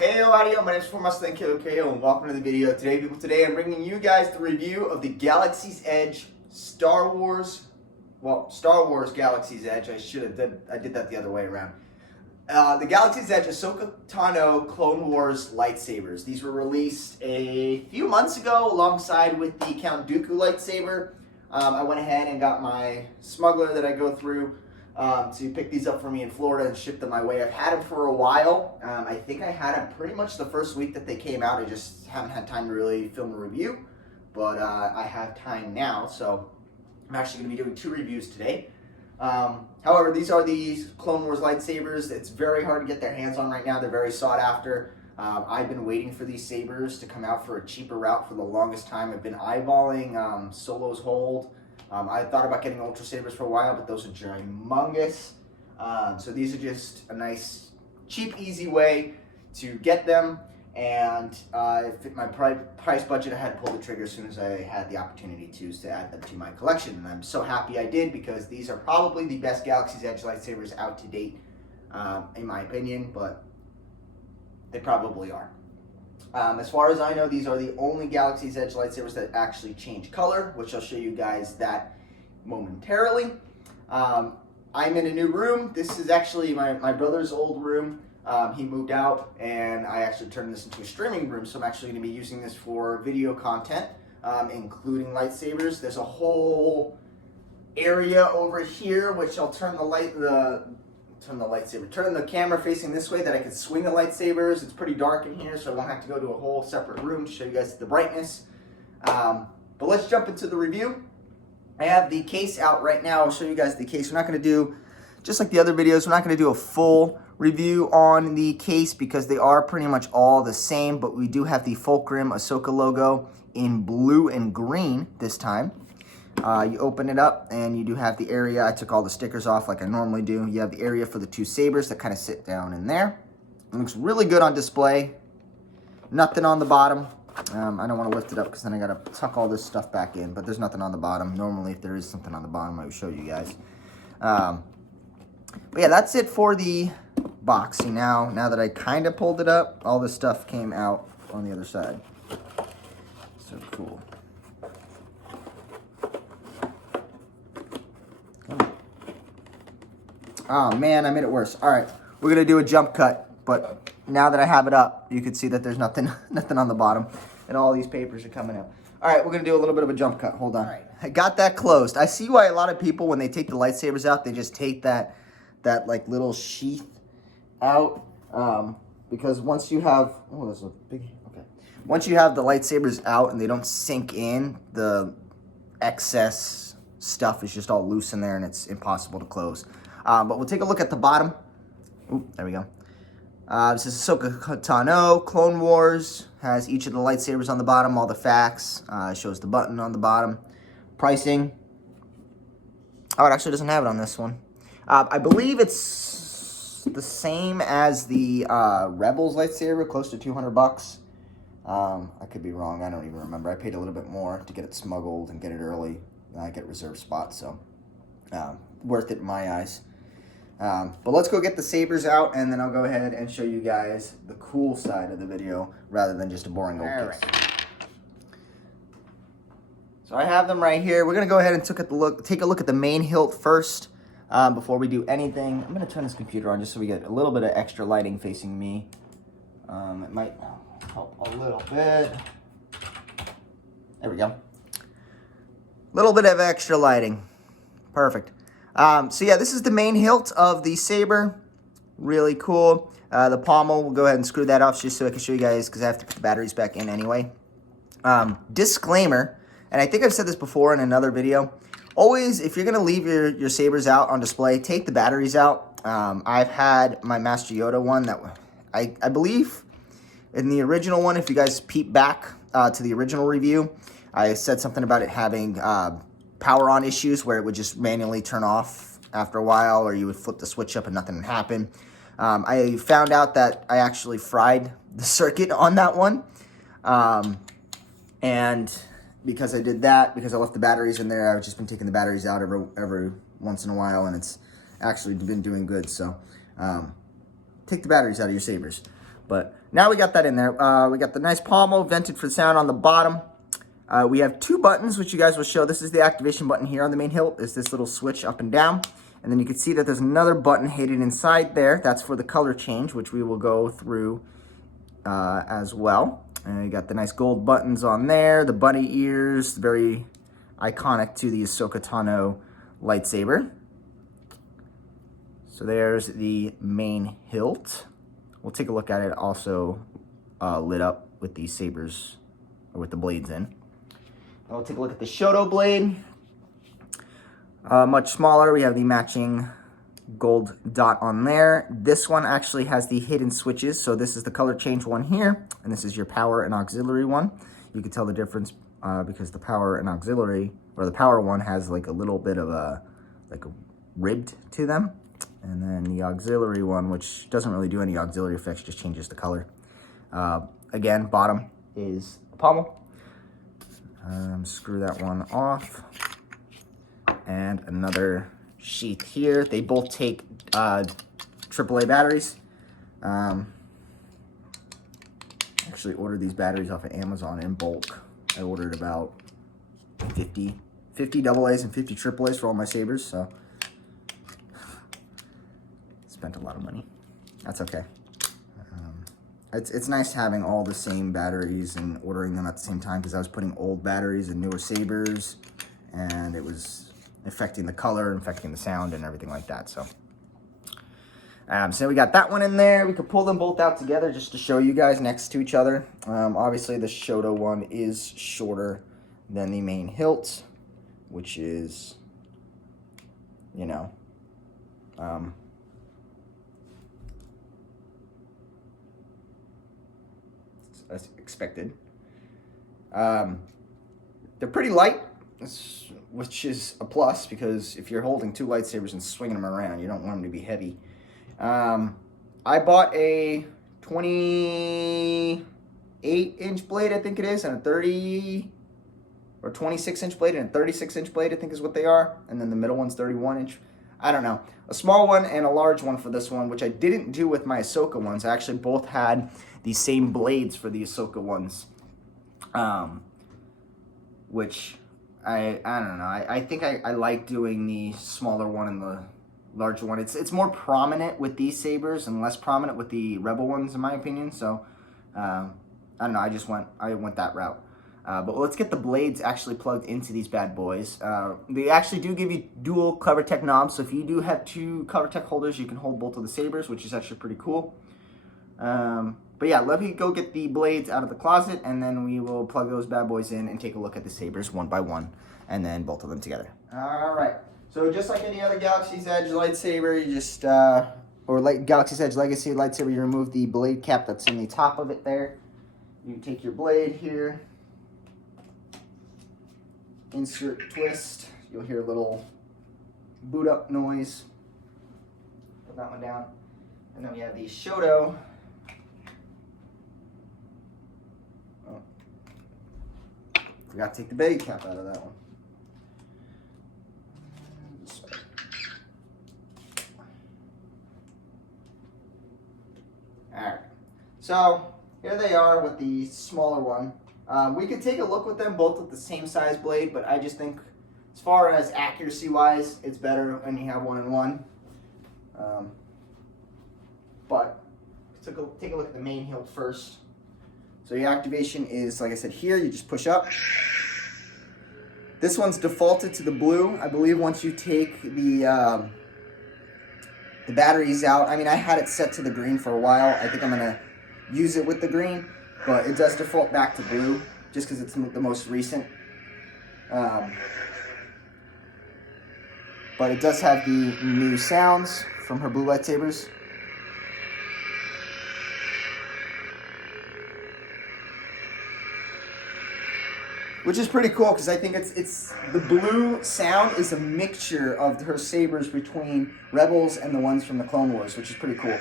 Hey, audio, my name is fordmustangkillerko and welcome to the video. Today I'm bringing you guys the review of the Galaxy's Edge Star Wars Galaxy's Edge. I did that the other way around. The Galaxy's Edge Ahsoka Tano Clone Wars lightsabers. These were released a few months ago alongside with the Count Dooku lightsaber. I went ahead and got my smuggler that I go through to pick these up for me in Florida and ship them my way. I've had them for a while. I think I had them pretty much the first week that they came out. I just haven't had time to really film a review, but I have time now, so I'm actually going to be doing 2 reviews today. However, these are the Clone Wars lightsabers. It's very hard to get their hands on right now. They're very sought after. I've been waiting for these sabers to come out for a cheaper route for the longest time. I've been eyeballing Solo's Hold. I thought about getting Ultra Sabers for a while, but those are humongous. So these are just a nice, cheap, easy way to get them. And it fit my price budget. I had to pull the trigger as soon as I had the opportunity to add them to my collection. And I'm so happy I did, because these are probably the best Galaxy's Edge lightsabers out to date, in my opinion, but they probably are. As far as I know, these are the only Galaxy's Edge lightsabers that actually change color, which I'll show you guys that momentarily. I'm in a new room. This is actually my brother's old room. He moved out, and I actually turned this into a streaming room, so I'm actually going to be using this for video content, including lightsabers. There's a whole area over here, which I'll turn the camera facing this way that I can swing the lightsabers. It's pretty dark in here, so I won't have to go to a whole separate room to show you guys the brightness. But let's jump into the review. I have the case out right now. I'll show you guys the case. We're not going to do, just like the other videos, we're not going to do a full review on the case because they are pretty much all the same, but we do have the Fulcrum Ahsoka logo in blue and green this time. You open it up and you do have the area. I took all the stickers off like I normally do. You have the area for the 2 sabers that kind of sit down in there. It looks really good on display. Nothing on the bottom. I don't want to lift it up because then I got to tuck all this stuff back in, but there's nothing on the bottom. Normally, if there is something on the bottom, I would show you guys. But yeah, that's it for the box. See, now that I kind of pulled it up, all this stuff came out on the other side. So cool. Oh man, I made it worse. All right, we're gonna do a jump cut, but now that I have it up, you can see that there's nothing on the bottom, and all these papers are coming out. All right, we're gonna do a little bit of a jump cut. Hold on. All right, I got that closed. I see why a lot of people, when they take the lightsabers out, they just take that like little sheath out, because once you have, oh, there's a big, okay. Once you have the lightsabers out and they don't sink in, the excess stuff is just all loose in there, and it's impossible to close. But we'll take a look at the bottom. Ooh, there we go. This is Ahsoka Tano, Clone Wars. Has each of the lightsabers on the bottom, all the facts. Shows the button on the bottom. Pricing. Oh, it actually doesn't have it on this one. I believe it's the same as the Rebels lightsaber, close to $200. I could be wrong. I don't even remember. I paid a little bit more to get it smuggled and get it early. I get reserved spots, so worth it in my eyes. But let's go get the sabers out, and then I'll go ahead and show you guys the cool side of the video rather than just a boring old case. So I have them right here. We're going to go ahead and take a look at the main hilt first before we do anything. I'm going to turn this computer on just so we get a little bit of extra lighting facing me. It might help a little bit. There we go. A little bit of extra lighting. Perfect. So yeah, this is the main hilt of the saber. Really cool. The pommel, we'll go ahead and screw that off just so I can show you guys, because I have to put the batteries back in anyway. Disclaimer, and I think I've said this before in another video, always, if you're going to leave your sabers out on display, take the batteries out. I've had my Master Yoda one that I believe in the original one, if you guys peep back to the original review, I said something about it having power on issues where it would just manually turn off after a while, or you would flip the switch up and nothing would happen. I found out that I actually fried the circuit on that one. And because I did that, because I left the batteries in there, I've just been taking the batteries out every once in a while, and it's actually been doing good. So take the batteries out of your sabers. But now we got that in there. We got the nice pommel, vented for sound on the bottom. We have 2 buttons, which you guys will show. This is the activation button here on the main hilt. Is this little switch up and down. And then you can see that there's another button hidden inside there. That's for the color change, which we will go through as well. And you got the nice gold buttons on there, the bunny ears, very iconic to the Ahsoka Tano lightsaber. So there's the main hilt. We'll take a look at it also lit up with the sabers, or with the blades in. I'll take a look at the Shoto blade. Much smaller. We have the matching gold dot on there. This one actually has the hidden switches. So this is the color change one here, and this is your power and auxiliary one. You can tell the difference because the power and auxiliary, or the power one, has like a little bit of a ribbed to them. And then the auxiliary one, which doesn't really do any auxiliary effects, just changes the color. Again, bottom is a pommel. Screw that one off. And another sheath here. They both take AAA batteries. Actually ordered these batteries off of Amazon in bulk. I ordered about 50 AA's and 50 AAA's for all my sabers, so spent a lot of money. That's okay. It's nice having all the same batteries and ordering them at the same time, because I was putting old batteries in newer sabers and it was affecting the color, affecting the sound and everything like that. So we got that one in there. We could pull them both out together just to show you guys next to each other. Obviously the Shoto one is shorter than the main hilt, which is, you know, as expected. They're pretty light, which is a plus, because if you're holding 2 lightsabers and swinging them around, you don't want them to be heavy. I bought a 28-inch blade, I think it is, and a 30 or 26-inch blade and a 36-inch blade, I think is what they are. And then the middle one's 31-inch. I don't know. A small one and a large one for this one, which I didn't do with my Ahsoka ones. I actually both had the same blades for the Ahsoka ones, which I don't know. I think I like doing the smaller one and the larger one. It's more prominent with these sabers and less prominent with the Rebel ones, in my opinion. So I don't know. I went that route. But let's get the blades actually plugged into these bad boys. They actually do give you dual CleverTech knobs, so if you do have 2 CleverTech holders, you can hold both of the sabers, which is actually pretty cool. But yeah, let me go get the blades out of the closet, and then we will plug those bad boys in and take a look at the sabers one by one, and then both of them together. All right. So just like any other Galaxy's Edge lightsaber, you just, Galaxy's Edge Legacy lightsaber, you remove the blade cap that's in the top of it there. You take your blade here, insert, twist. You'll hear a little boot up noise. Put that one down. And then we have the Shoto. Oh. Forgot to take the blade cap out of that one. Alright. So here they are with the smaller one. We could take a look with them both with the same size blade, but I just think as far as accuracy wise, it's better when you have 1 and 1. But let's take a look at the main hilt first. So your activation is, like I said, here. You just push up. This one's defaulted to the blue. I believe once you take the batteries out, I mean, I had it set to the green for a while. I think I'm going to use it with the green, but it does default back to blue just because it's the most recent. But it does have the new sounds from her blue lightsabers. Which is pretty cool, because I think it's the blue sound is a mixture of her sabers between Rebels and the ones from the Clone Wars, which is pretty cool.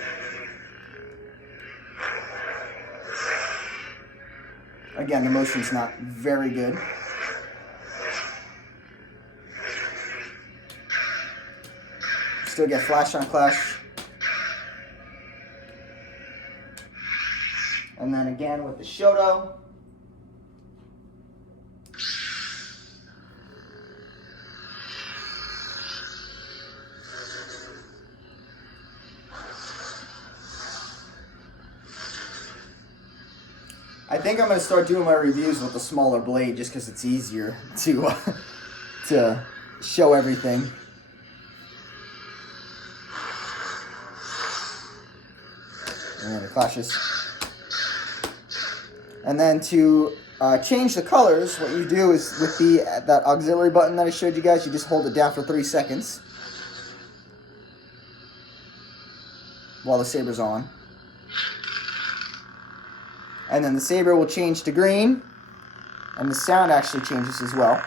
Again, the motion's not very good. Still get flash on clash. And then again with the Shoto. I think I'm going to start doing my reviews with a smaller blade just because it's easier to show everything. And it clashes. And then to change the colors, what you do is with that auxiliary button that I showed you guys, you just hold it down for 3 seconds while the saber's on. And then the saber will change to green, and the sound actually changes as well.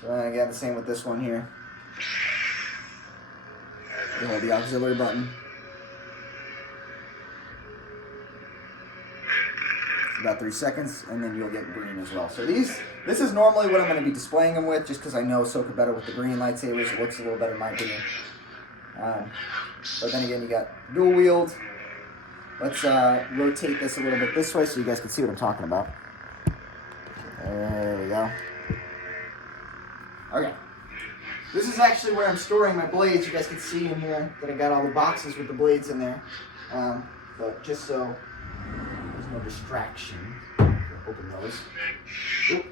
So then again, the same with this one here. You hold the auxiliary button. About 3 seconds, and then you'll get green as well. So this is normally what I'm going to be displaying them with, just because I know Ahsoka better with the green lightsabers. It looks a little better in my opinion. But then again, you got dual wield. Let's rotate this a little bit this way so you guys can see what I'm talking about. There we go. Okay. This is actually where I'm storing my blades. You guys can see in here that I got all the boxes with the blades in there. But just so no distraction. Open those. Oop.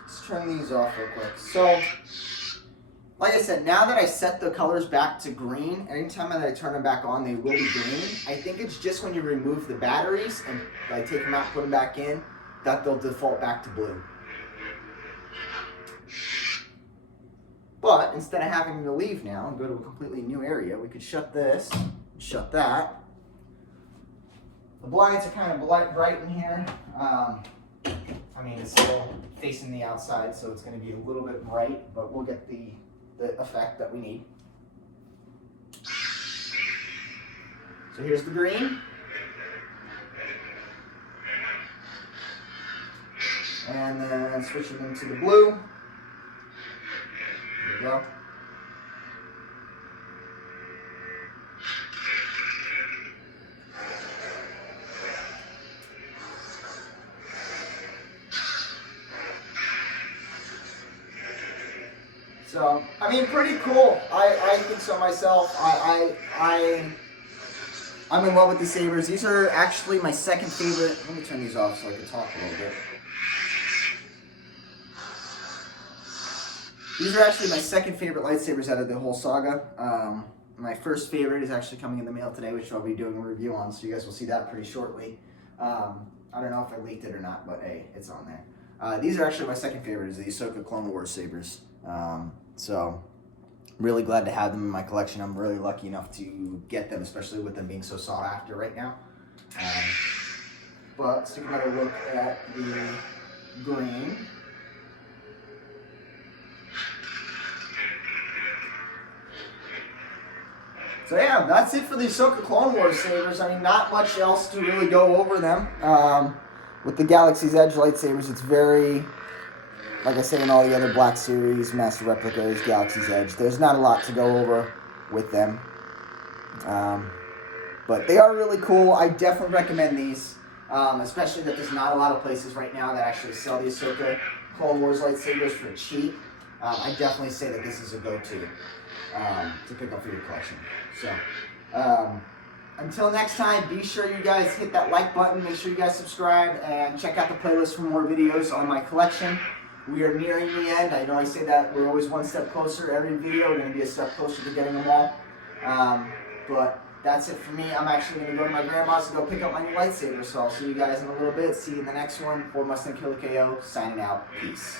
Let's turn these off real quick. So, like I said, now that I set the colors back to green, anytime that I turn them back on, they will be green. I think it's just when you remove the batteries and like take them out, put them back in, that they'll default back to blue. But instead of having to leave now and go to a completely new area, we could shut this, shut that. The blinds are kind of bright in here. I mean, it's still facing the outside, so it's going to be a little bit bright, but we'll get the effect that we need. So here's the green. And then switching into the blue. Go. So, I mean, pretty cool. I think so myself. I'm in love with these sabers. These are actually my second favorite. Let me turn these off so I can talk a little bit. These are actually my second favorite lightsabers out of the whole saga. My first favorite is actually coming in the mail today, which I'll be doing a review on, so you guys will see that pretty shortly. I don't know if I leaked it or not, but hey, it's on there. These are actually my second favorite, is the Ahsoka Clone Wars sabers. So, really glad to have them in my collection. I'm really lucky enough to get them, especially with them being so sought after right now. But let's take another look at the green. So yeah, that's it for the Ahsoka Clone Wars sabers. I mean, not much else to really go over them. With the Galaxy's Edge lightsabers, it's very, like I say in all the other Black Series, Master Replicas, Galaxy's Edge, there's not a lot to go over with them. But they are really cool. I definitely recommend these, especially that there's not a lot of places right now that actually sell the Ahsoka Clone Wars lightsabers for cheap. I definitely say that this is a go-to to pick up for your collection. So, until next time, be sure you guys hit that like button, make sure you guys subscribe, and check out the playlist for more videos on my collection. We are nearing the end. I know I say that we're always one step closer. Every video, we're going to be a step closer to getting them all. But that's it for me. I'm actually going to go to my grandma's to go pick up my new lightsaber. So I'll see you guys in a little bit. See you in the next one. FordMustangkillerko, signing out. Peace.